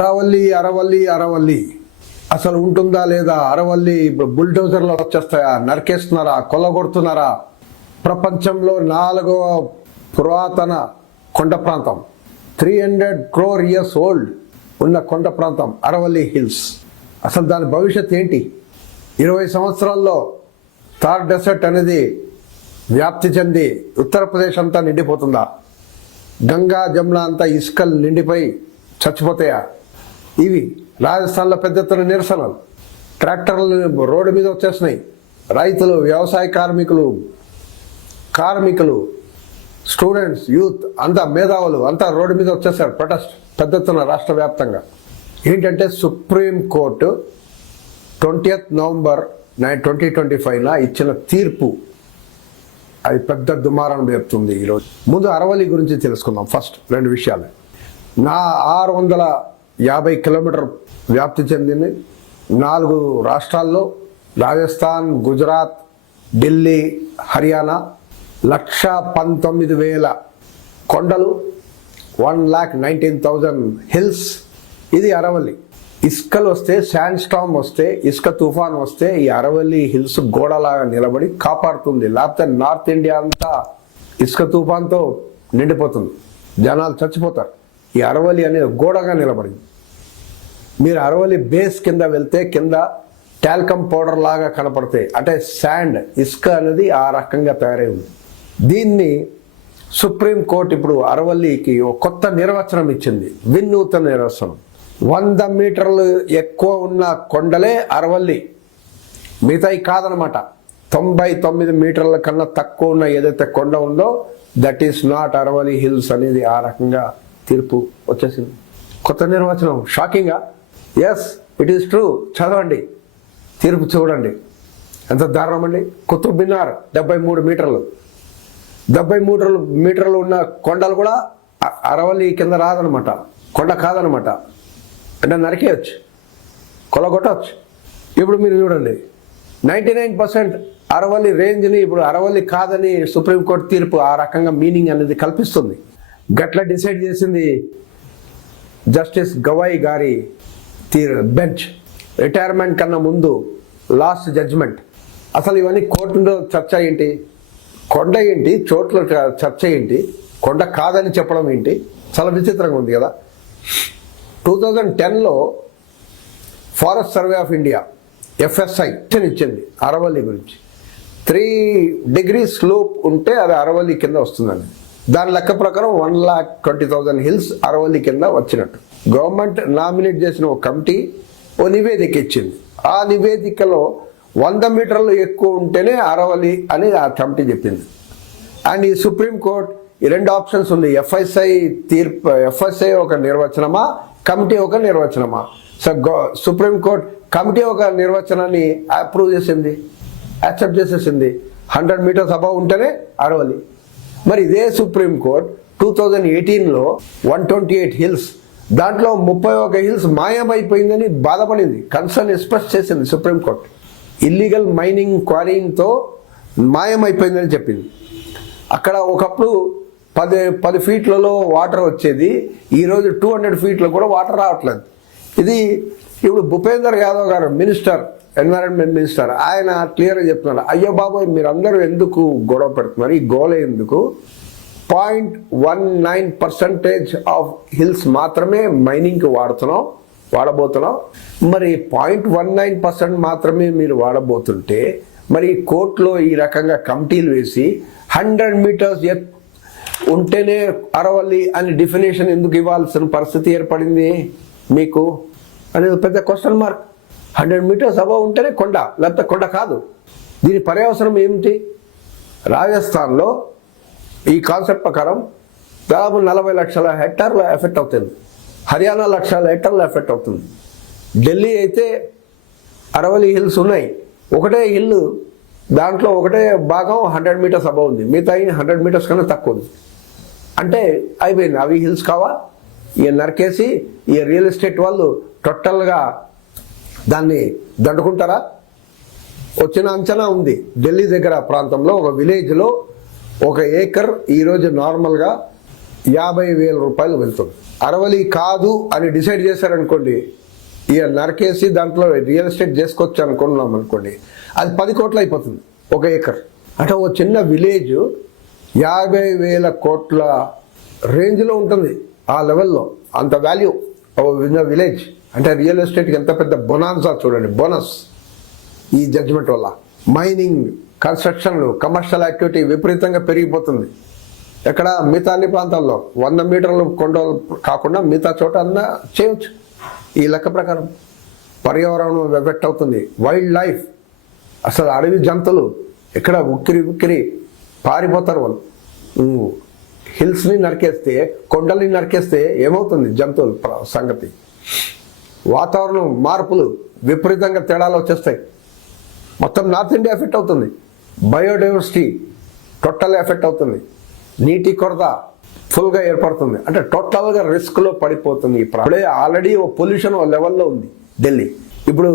అరవల్లి అరవల్లి అరవల్లి అసలు ఉంటుందా లేదా? అరవల్లి బుల్డోజర్లు వచ్చేస్తాయా? నరికేస్తున్నారా? కొల్లగొడుతున్నారా? ప్రపంచంలో 4వ పురాతన కొండ ప్రాంతం, 300 crore years ఓల్డ్ ఉన్న కొండ ప్రాంతం అరవల్లి హిల్స్. అసలు దాని భవిష్యత్ ఏంటి? 20 సంవత్సరాల్లో థార్ డెసర్ట్ అనేది వ్యాప్తి చెంది ఉత్తరప్రదేశ్ అంతా నిండిపోతుందా? గంగా జమున అంతా ఇసుకలు నిండిపోయి చచ్చిపోతాయా? ఇవి రాజస్థాన్లో పెద్ద ఎత్తున నిరసనలు, ట్రాక్టర్లు రోడ్డు మీద వచ్చేసినాయి. రైతులు, వ్యవసాయ కార్మికులు, స్టూడెంట్స్, యూత్ అంతా, మేధావులు అంతా రోడ్డు మీద వచ్చేసారు. ప్రొటెస్ట్ పెద్ద ఎత్తున రాష్ట్ర వ్యాప్తంగా. ఏంటంటే సుప్రీంకోర్టు 20th November 2025 ఇచ్చిన తీర్పు అది పెద్ద దుమారం చెప్తుంది. ఈరోజు ముందు అరవల్లి గురించి తెలుసుకుందాం. ఫస్ట్ 2 విషయాలు. 650 కిలోమీటర్ వ్యాప్తి చెందింది 4 రాష్ట్రాల్లో, రాజస్థాన్, గుజరాత్, ఢిల్లీ, హర్యానా. 119,000 కొండలు, 119,000 హిల్స్. ఇది అరవల్లి. ఇసుకలు వస్తే, శాండ్ స్టార్మ్ వస్తే, ఇసుక తుఫాన్ వస్తే ఈ అరవల్లి హిల్స్ గోడలాగా నిలబడి కాపాడుతుంది. లేకపోతే నార్త్ ఇండియా అంతా ఇసుక తుఫాన్తో నిండిపోతుంది, జనాలు చచ్చిపోతారు. ఈ అరవల్లి అనేది గోడగా నిలబడింది. మీరు అరవల్లి బేస్ కింద వెళ్తే కింద టాల్కమ్ పౌడర్ లాగా కనపడతాయి. అంటే శాండ్, ఇసుక అనేది ఆ రకంగా తయారై ఉంది. దీన్ని సుప్రీంకోర్టు ఇప్పుడు అరవల్లికి ఒక కొత్త నిర్వచనం ఇచ్చింది, వినూత్న నిర్వచనం. 100 మీటర్లు ఎక్కువ ఉన్న కొండలే అరవల్లి, మిగతాయి కాదనమాట. 99 మీటర్ల కన్నా తక్కువ ఉన్న ఏదైతే కొండ ఉందో that is not Aravalli hills అనేది ఆ రకంగా తీర్పు వచ్చేసింది. కొత్త నిర్వచనం. షాకింగా? Yes, it is true. చదవండి, తీర్పు చూడండి. ఎంత దారుణం అండి. కుతుబ్ మినార్ 73 మీటర్లు, 73 మీటర్లు ఉన్న కొండలు కూడా అరవల్లి కింద రాదనమాట, కొండ కాదనమాట. అంటే నరికేయచ్చు, కొలగొట్టవచ్చు. ఇప్పుడు మీరు చూడండి, 99% అరవల్లి రేంజ్ని ఇప్పుడు అరవల్లి కాదని సుప్రీంకోర్టు తీర్పు ఆ రకంగా మీనింగ్ అనేది కల్పిస్తుంది. గట్లా డిసైడ్ చేసింది జస్టిస్ గవాయి గారి బెంచ్. రిటైర్మెంట్ కన్నా ముందు లాస్ట్ జడ్జ్మెంట్. అసలు ఇవన్నీ కోర్టులో చర్చ ఏంటి? కొండ ఏంటి? చోట్ల చర్చ ఏంటి? కొండ కాదని చెప్పడం ఏంటి? చాలా విచిత్రంగా ఉంది కదా. 2010లో forest survey of India FSI ఇచ్చింది అరవల్లి గురించి. 3 degrees స్లోప్ ఉంటే అది అరవల్లి కింద వస్తుందండి. దాని లెక్క ప్రకారం 1,20,000 హిల్స్ అరవల్లి కింద వచ్చినట్టు. గవర్నమెంట్ నామినేట్ చేసిన ఒక కమిటీ ఓ నివేదిక ఇచ్చింది. ఆ నివేదికలో 100 మీటర్లు ఎక్కువ ఉంటేనే అరవల్లి అని ఆ కమిటీ చెప్పింది. అండ్ ఈ సుప్రీంకోర్టు ఈ 2 ఆప్షన్స్ ఉంది. FSI ఒక నిర్వచనమా, కమిటీ ఒక నిర్వచనమా? సో సుప్రీంకోర్టు కమిటీ ఒక నిర్వచనాన్ని అప్రూవ్ చేసింది, యాక్సెప్ట్ చేసేసింది. 100 మీటర్స్ అబవ్ ఉంటేనే అరవల్లి. మరి ఇదే సుప్రీంకోర్టు 2018లో 128 హిల్స్, దాంట్లో 31 హిల్స్ మాయమైపోయిందని బాధపడింది, కన్సర్న్ ఎక్స్ప్రెస్ చేసింది సుప్రీంకోర్టు. ఇల్లీగల్ మైనింగ్, క్వారీయింగ్తో మాయమైపోయిందని చెప్పింది. అక్కడ ఒకప్పుడు 10 ఫీట్లలో వాటర్ వచ్చేది, ఈరోజు 200 ఫీట్లో కూడా వాటర్ రావట్లేదు. ఇది ఇప్పుడు భూపేందర్ యాదవ్ గారు, మినిస్టర్, ఎన్వైరన్మెంట్ మినిస్టర్, ఆయన క్లియర్గా చెప్తున్నారు, అయ్యో బాబోయ్ మీరందరూ ఎందుకు గొడవ పెడుతున్నారు, ఈ గోల ఎందుకు? 0.19% ఆఫ్ హిల్స్ మాత్రమే మైనింగ్కి వాడబోతున్నాం. మరి 0.19% మాత్రమే మీరు వాడబోతుంటే మరి కోర్టులో ఈ రకంగా కమిటీలు వేసి 100 మీటర్స్ ఉంటేనే అరవల్లి అని డెఫినేషన్ ఎందుకు ఇవ్వాల్సిన పరిస్థితి ఏర్పడింది మీకు అనేది పెద్ద క్వశ్చన్ మార్క్. 100 మీటర్స్ అబవ్ ఉంటేనే కొండ, లేకపోతే కొండ కాదు. దీని పర్యవసరం ఏమిటి? రాజస్థాన్లో ఈ కాన్సెప్ట్ ప్రకారం దాదాపు 40 లక్షల హెక్టార్లు ఎఫెక్ట్ అవుతుంది, హర్యానా లక్షల హెక్టార్లు ఎఫెక్ట్ అవుతుంది. ఢిల్లీ అయితే అరవల్లి హిల్స్ ఉన్నాయి, ఒకటే హిల్, దాంట్లో ఒకటే భాగం 100 మీటర్స్ అబవ్ ఉంది, మిగతా 100 మీటర్స్ కన్నా తక్కువ ఉంది. అంటే అయిపోయింది, అవి హిల్స్ కావా? ఇక నరికేసి ఈ రియల్ ఎస్టేట్ వాళ్ళు టోటల్గా దాన్ని దండుకుంటారా? వచ్చిన అంచనా ఉంది, ఢిల్లీ దగ్గర ప్రాంతంలో ఒక విలేజ్లో 1 ఏకర్ ఈరోజు నార్మల్గా 50,000 రూపాయలు వెళ్తుంది. అరవలి కాదు అని డిసైడ్ చేశారనుకోండి, ఇక నరకేసి దాంట్లో రియల్ ఎస్టేట్ చేసుకోవచ్చు అనుకున్నాం అనుకోండి, అది 10 కోట్లు అయిపోతుంది ఒక ఏకర్. అంటే ఒక చిన్న విలేజ్ 50,000 కోట్ల రేంజ్లో ఉంటుంది. ఆ లెవెల్లో అంత వాల్యూ విన్న విలేజ్. అంటే రియల్ ఎస్టేట్కి ఎంత పెద్ద బొనాన్సా చూడండి, బోనస్ ఈ జడ్జిమెంట్ వల్ల. మైనింగ్, కన్స్ట్రక్షన్లు, కమర్షియల్ యాక్టివిటీ విపరీతంగా పెరిగిపోతుంది. ఎక్కడ మిగతా అన్ని ప్రాంతాల్లో 100 మీటర్లు కొండలు కాకుండా మిగతా చోట అన్నా చేయవచ్చు. ఈ లెక్క ప్రకారం పర్యావరణం ఎఫెక్ట్ అవుతుంది. వైల్డ్ లైఫ్, అసలు అడవి జంతువులు ఎక్కడ ఉక్కిరి పారిపోతారు వాళ్ళు. హిల్స్ని నరికేస్తే, కొండల్ని నరికేస్తే ఏమవుతుంది జంతువుల సంగతి? వాతావరణం మార్పులు విపరీతంగా తేడాలు వచ్చేస్తాయి. మొత్తం నార్త్ ఇండియా ఎఫెక్ట్ అవుతుంది. బయోడైవర్సిటీ టోటల్ ఎఫెక్ట్ అవుతుంది. నీటి కొరత ఫుల్గా ఏర్పడుతుంది. అంటే టోటల్గా రిస్క్లో పడిపోతుంది. ఇప్పుడే ఆల్రెడీ ఓ పొల్యూషన్ ఓ లెవెల్లో ఉంది ఢిల్లీ. ఇప్పుడు